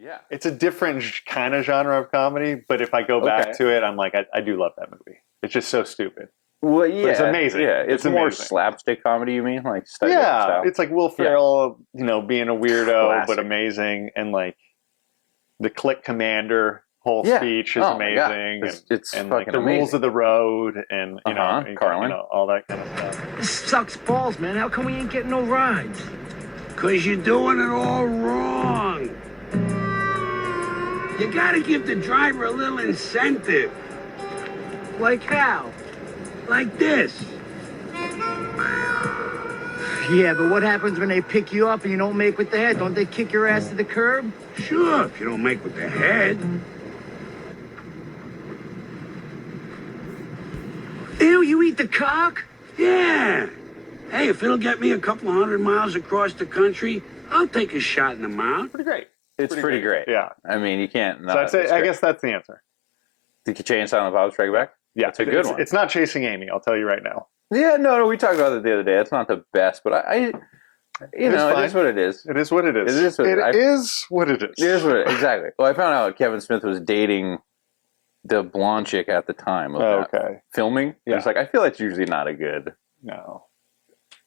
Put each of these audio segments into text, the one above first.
Yeah. It's a different kind of genre of comedy, but if I go back to it, I'm like, I do love that movie. It's just so stupid. Well, yeah, but it's amazing. Yeah, it's more amazing. slapstick comedy. You mean like style? It's like Will Ferrell, being a weirdo but amazing, and like the Click Commander whole speech is amazing. It's and fucking like the amazing. rules of the road, and Carlin, all that kind of stuff. This sucks balls, man. How come we ain't getting no rides? 'Cause you're doing it all wrong. You gotta give the driver a little incentive. Like how? Like this. Yeah, but what happens when they pick you up and you don't make with the head? Don't they kick your ass to the curb? Sure, if you don't make with the head. Ew, you eat the cock? Yeah. Hey, if it'll get me a couple 100 miles across the country, I'll take a shot in the mouth. Pretty great. It's pretty great. Yeah. I mean, you can't. So I'd say, I guess that's the answer. Did you change Silent Bob Strike Back? Yeah, it's a good one. It's not Chasing Amy. I'll tell you right now. Yeah, no, we talked about it the other day. It's not the best, but it is what it is. It is what it is. It is what it is. What it is. It is what it is. Exactly. Well, I found out Kevin Smith was dating the blonde chick at the time of that filming. Yeah. It's like, I feel it's usually not a good. No.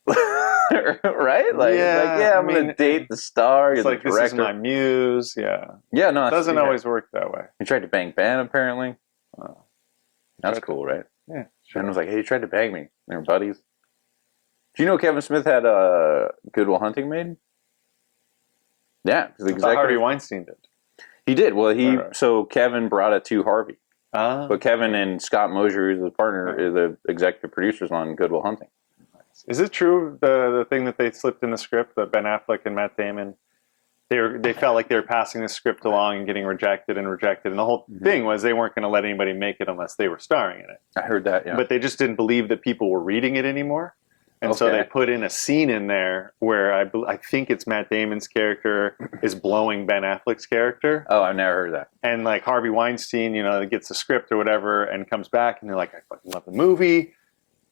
Right? Like, I'm going to date the star. It's like, the director. This is my muse. Yeah. Yeah, no. It doesn't always work that way. He tried to bang Ben, apparently. That's cool, right? Yeah. Sure. And I was like, hey, he tried to bang me. They were buddies. Do you know Kevin Smith had Good Will Hunting made? Yeah. Harvey Weinstein did. He did. Well, so Kevin brought it to Harvey. But Kevin and Scott Mosier, who's the partner, is the executive producers on Good Will Hunting. Is it true, the thing that they slipped in the script, that Ben Affleck and Matt Damon, they felt like they were passing the script along and getting rejected, and the whole thing was they weren't going to let anybody make it unless they were starring in it. I heard that, yeah. But they just didn't believe that people were reading it anymore. And so they put in a scene in there where I think it's Matt Damon's character is blowing Ben Affleck's character. Oh, I've never heard that. And like Harvey Weinstein, gets the script or whatever and comes back and they're like, I fucking love the movie,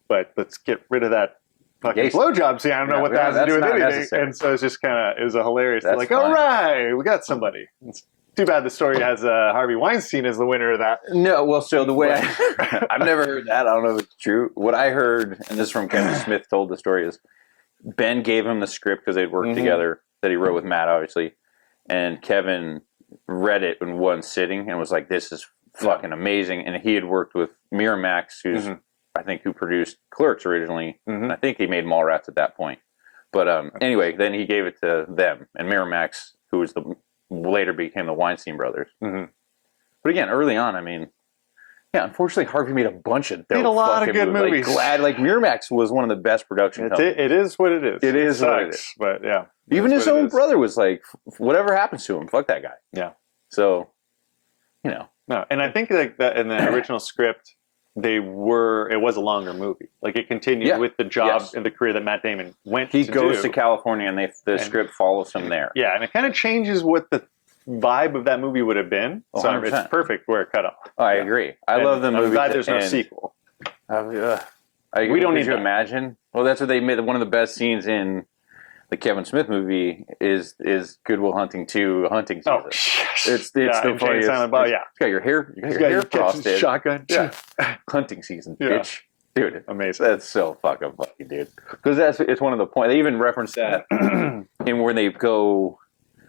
but let's get rid of that fucking blowjob scene. I don't know what that has to do with anything. Necessary. And so it's just it was a hilarious. They're like, all right, we got somebody. It's too bad the story has Harvey Weinstein as the winner of that. No, well, so the way I've never heard that. I don't know if it's true. What I heard, and this is from Kevin Smith, told the story, is Ben gave him the script because they'd worked together that he wrote with Matt, obviously, and Kevin read it in one sitting and was like, "This is fucking amazing." And he had worked with Miramax, who's I think who produced Clerks originally, and I think he made Mallrats at that point. But anyway, then he gave it to them, and Miramax, who was later became the Weinstein brothers. But again, early on, I mean, unfortunately, Harvey made a bunch of a lot of good movies. Miramax was one of the best production companies. It is what it is. It is what it is. But yeah, even his own brother was like, whatever happens to him, fuck that guy. Yeah. So, No, and I think like that in the original script, it was a longer movie. Like it continued with the job and the career that Matt Damon went to do. He goes to California and the script follows him there. Yeah, and it kind of changes what the vibe of that movie would have been. So 100%. It's perfect where it cut off. Oh, I agree. I love the movie. I'm glad there's no sequel. We don't need to imagine. Well, that's what they made. One of the best scenes in the Kevin Smith movie is Good Will Hunting 2 hunting season. Oh, yes. It's the funniest. Silent Bob, it's got your hair frosted. Shotgun. Yeah. Hunting season, bitch. Dude, amazing. That's so fucking funny, dude. Because it's one of the points. They even reference that in when they go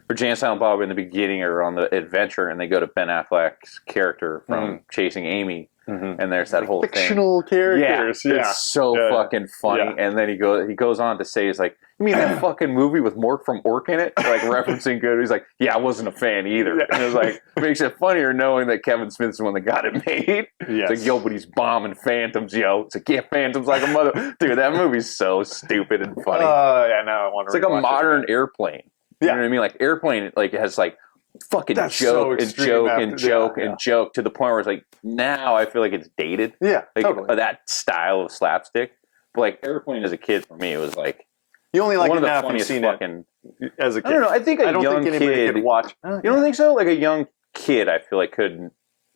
for Jay and Silent Bob in the beginning or on the adventure, and they go to Ben Affleck's character from Chasing Amy. And there's that whole fictional characters. Yeah, it's so fucking funny. Yeah. And then he goes on to say, he's like, "You mean that fucking movie with Mork from Ork in it?" Like referencing Good. He's like, "Yeah, I wasn't a fan either." Yeah. And it's like makes it funnier knowing that Kevin Smith's the one that got it made. Yes. It's like, yo, but he's bombing Phantoms, yo. It's like, yeah, Phantoms like a mother. Dude, that movie's so stupid and funny. Yeah, now I want to. It's like a modern Airplane. Yeah. You know what I mean? Like Airplane, like has like fucking joke and joke to the point where it's like now I feel like it's dated. Yeah, like totally. That style of slapstick. But like Airplane as a kid for me, it was like you only like one of the now funniest fucking as a kid. I don't know. I think I don't think anybody could watch. You don't think so? Like a young kid, I feel like could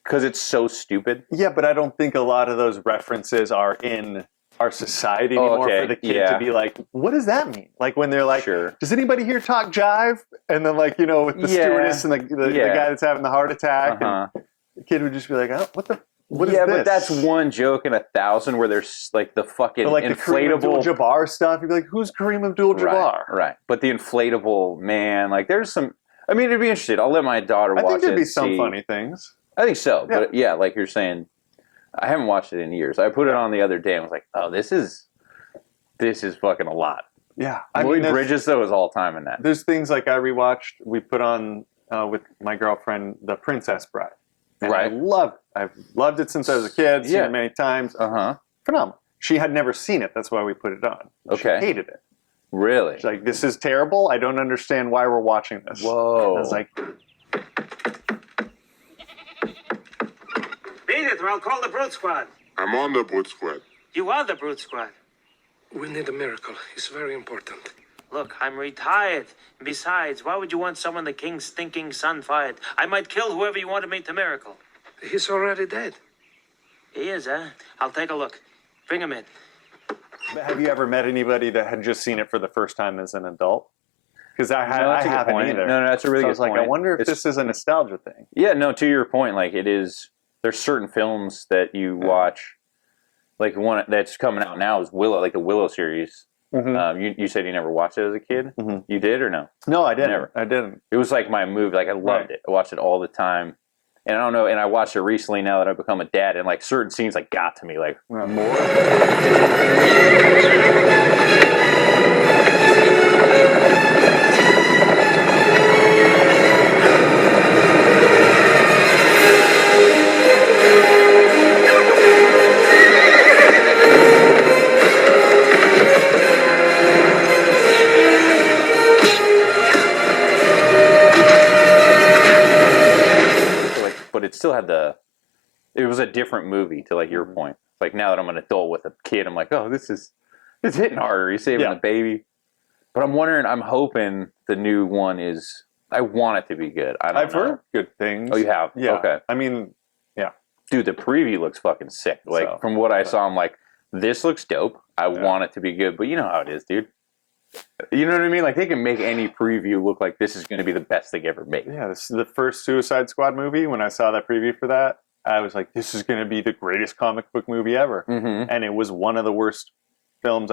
because it's so stupid. Yeah, but I don't think a lot of those references are in our society anymore for the kid to be like, what does that mean? Like when they're like, does anybody here talk jive? And then like, with the stewardess and the guy that's having the heart attack, and the kid would just be like, oh, what is this? Yeah, but that's one joke in 1,000 where there's like the fucking like inflatable the Kareem Abdul-Jabbar stuff. You'd be like, who's Kareem Abdul-Jabbar? Right. But the inflatable man, like there's some. I mean, it'd be interesting. I'll let my daughter watch it. I think there'd be some funny things. I think so. Yeah. But yeah, like you're saying, I haven't watched it in years. I put it on the other day and was like, oh, this is fucking a lot. Yeah. Lloyd Bridges, though, is all time in that. There's things like I rewatched, we put on with my girlfriend, The Princess Bride. And I love it. I've loved it since I was a kid, seen it many times. Phenomenal. She had never seen it. That's why we put it on. Okay. She hated it. Really? She's like, this is terrible. I don't understand why we're watching this. Whoa. I was like... Beat it, or I'll call the Brute Squad. I'm on the Brute Squad. You are the Brute Squad. We need a miracle. It's very important. Look, I'm retired. Besides, why would you want someone the king's stinking son fired? I might kill whoever you want to make the miracle. He's already dead. He is, huh? I'll take a look. Bring him in. But have you ever met anybody that had just seen it for the first time as an adult? Because I haven't either. No, that's a really good point. I wonder if this is a nostalgia thing. Yeah, no, to your point, like it is. There's certain films that you watch, like one that's coming out now is Willow, like the Willow series. You said you never watched it as a kid. You did or no? No, I didn't. Never. I didn't. It was like my movie. Like I loved it. I watched it all the time. And I don't know. And I watched it recently now that I've become a dad. And like certain scenes like got to me like more. It still had it was a different movie to like your point. Like now that I'm an adult with a kid, I'm like, oh, it's hitting harder. He's saving the baby. But I'm hoping the new one I want it to be good. I've heard good things. Oh, you have? Yeah. Okay. I mean, yeah. Dude, the preview looks fucking sick. Like from what I saw, I'm like, this looks dope. I want it to be good. But you know how it is, dude. You know what I mean? Like they can make any preview look like this is going to be the best thing ever made. Yeah, this is the first Suicide Squad movie. When I saw that preview for that, I was like, this is going to be the greatest comic book movie ever. And it was one of the worst comic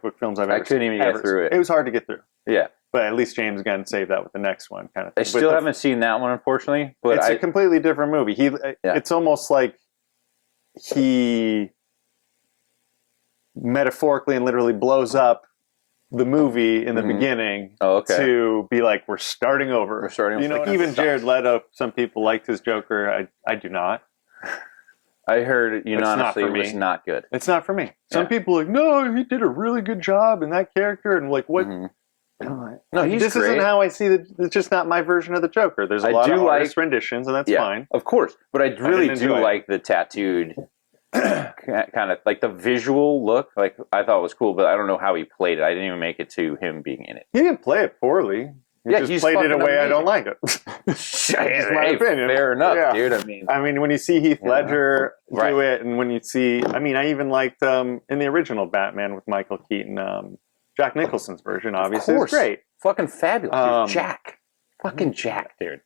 book films I've ever seen. I couldn't even get through it. It was hard to get through. Yeah. But at least James Gunn saved that with the next one, kind of thing. I still haven't seen that one, unfortunately. But it's a completely different movie. It's almost like he metaphorically and literally blows up the movie in the beginning to be like, we're starting over. We're starting over. Like even Jared Leto, some people liked his Joker. I do not. I heard unanimously it was not good. It's not for me. Some people are like, no, he did a really good job in that character. And like, what? No, this great. Isn't how I see it. It's just not my version of the Joker. There's a lot of artist renditions, and that's fine. Of course. But I really do like the tattooed kind of like the visual look. Like I thought it was cool, but I don't know how he played it. I didn't even make it to him being in it. He didn't play it poorly. He just played it in a way I don't like it. That's my opinion. Fair enough, dude. I mean, when you see Heath Ledger do it, and when you see, I even liked in the original Batman with Michael Keaton, Jack Nicholson's version. Obviously, it's great, fucking fabulous. Jack, fucking Jack, dude.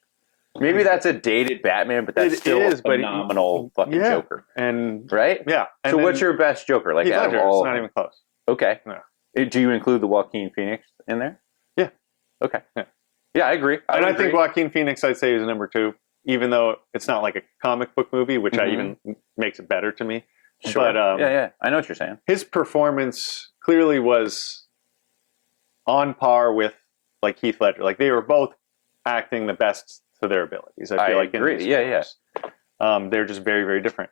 Maybe that's a dated Batman, but that's still a phenomenal fucking Joker. And right? Yeah. And so what's your best Joker? Like Heath Ledger, it's not even close. Okay. No. Do you include the Joaquin Phoenix in there? Yeah. Okay. Yeah, I agree. I think Joaquin Phoenix, I'd say, is number 2, even though it's not like a comic book movie, which I even makes it better to me. Sure. But yeah, I know what you're saying. His performance clearly was on par with like Heath Ledger. Like they were both acting the best to their abilities. I feel like agree. They're just very, very different.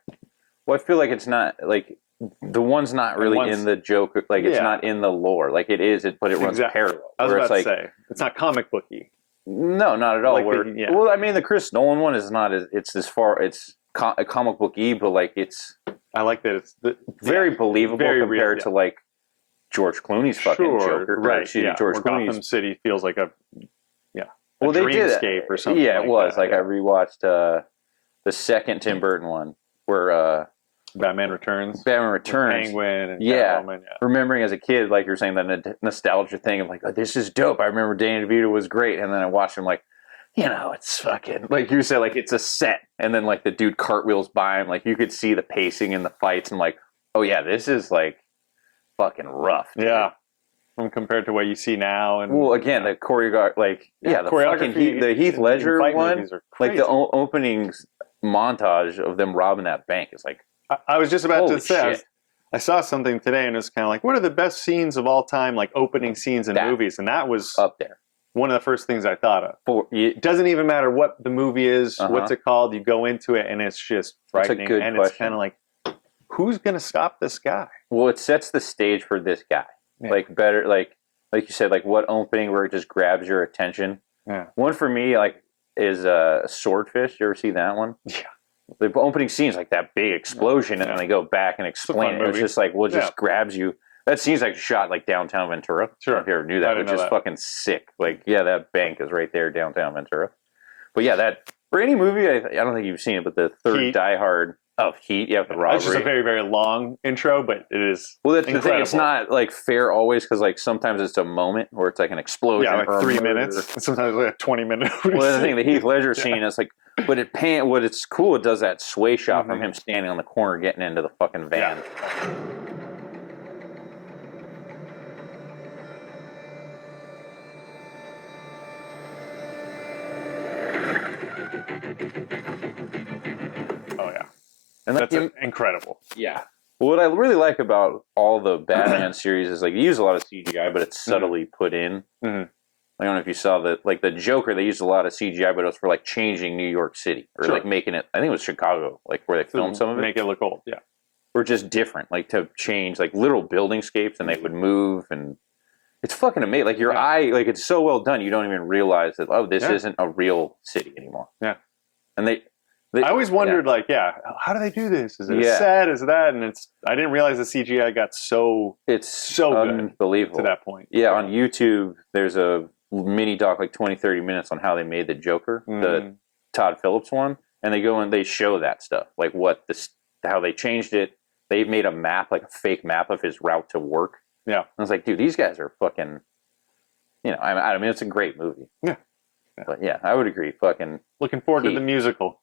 Well, I feel like it's not like the one's not really in the Joker. Like it's not in the lore. Like it is, but it runs parallel. I was about to say it's not comic booky. No, not at all. Well, I mean, the Chris Nolan one is not as it's a comic booky, but like it's. I like that it's very believable compared to like George Clooney's fucking Joker. Right. George Clooney's Gotham City feels like a well, they did dreamscape or something. Yeah, it was. Like I rewatched the second Tim Burton one where Batman Returns. Batman Returns. Penguin and yeah. Catwoman. Yeah. Remembering as a kid, like you're saying, that nostalgia thing of like, oh, this is dope. I remember Danny DeVito was great. And then I watched him like, it's fucking, like you said, like it's a set. And then like the dude cartwheels by him. Like you could see the pacing in the fights and like, oh yeah, this is like fucking rough. Dude. Yeah. When compared to what you see now. And well, again, the choreography, like, the fucking the Heath Ledger one, like the opening montage of them robbing that bank is like, I was just about to say, I saw something today and it was kind of like, what are the best scenes of all time, like opening scenes in movies? And that was up there. One of the first things I thought of. It doesn't even matter what the movie is, what's it called, you go into it and it's just frightening. And it's kind of like, who's going to stop this guy? Well, it sets the stage for this guy. Yeah. Like better, like you said, like what opening where it just grabs your attention. Yeah. One for me, like, is Swordfish. You ever see that one? Yeah. The opening scene is like that big explosion, and then they go back and explain it. It's just like, just grabs you. That scene's like shot like downtown Ventura. Sure. I don't know if you ever knew that, which is fucking sick. Like, that bank is right there downtown Ventura. But yeah, that for any movie, I don't think you've seen it, but the third Die Hard of Heat, the robbery. It's just a very, very long intro, but it is. Well, that's the thing. It's not like fair always because like sometimes it's a moment where it's like an explosion. Yeah, like 3 minutes. Sometimes like a 20-minute. Well, that's the thing. The Heath Ledger scene is like, but what it's cool. It does that sway shot from him standing on the corner getting into the fucking van. Yeah. And that's incredido. Yeah. What I really like about all the Batman series is like you use a lot of CGI, but it's subtly put in. I don't know if you saw that, like the Joker, they used a lot of CGI, but it was for like changing New York City or like making it. I think it was Chicago, like where they filmed some of it. Make it look old, yeah. Or just different, like to change like literal buildingscapes, and they would move, and it's fucking amazing. Like your eye, like it's so well done, you don't even realize that this isn't a real city anymore. Yeah. And I always wondered, how do they do this? Is it a set? Is it that? And I didn't realize the CGI got so unbelievable to that point. Yeah, on YouTube, there's a mini doc, like 20, 30 minutes on how they made the Joker, the Todd Phillips one, and they go and they show that stuff, like how they changed it. They made a map, like a fake map of his route to work. Yeah, I was like, dude, these guys are fucking. I mean, it's a great movie. Yeah. But yeah, I would agree. Fucking looking forward to the musical.